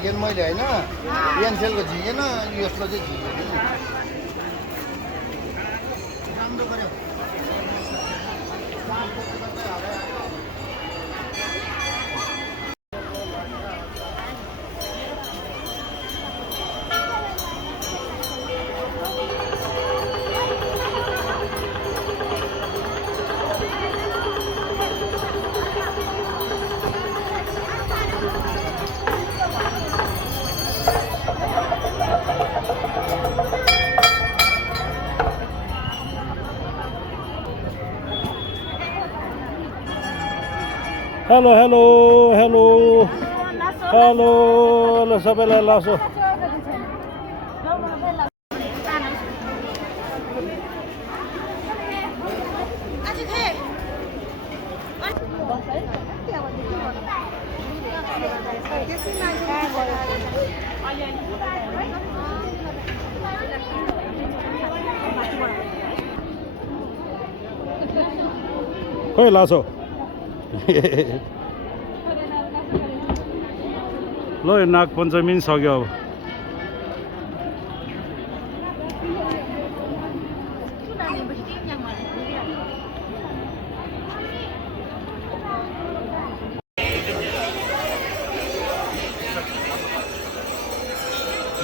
झिगेन मैले होइन एनसेलको झिगेन यसको चाहिँ झिगेन राम्रो गऱ्यो हेलो हेलो हेलो हेलो ल सबैलाई लासो खोइ लासो ल यो नाग पञ्चमी नि सक्यो अब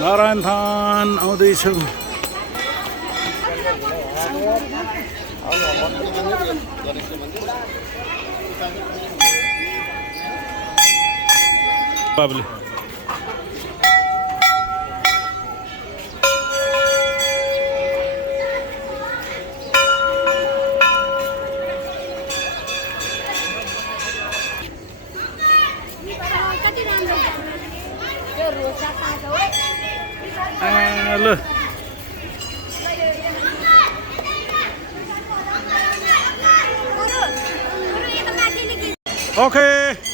नारायण थान आउँदैछु बाबुले ल ओके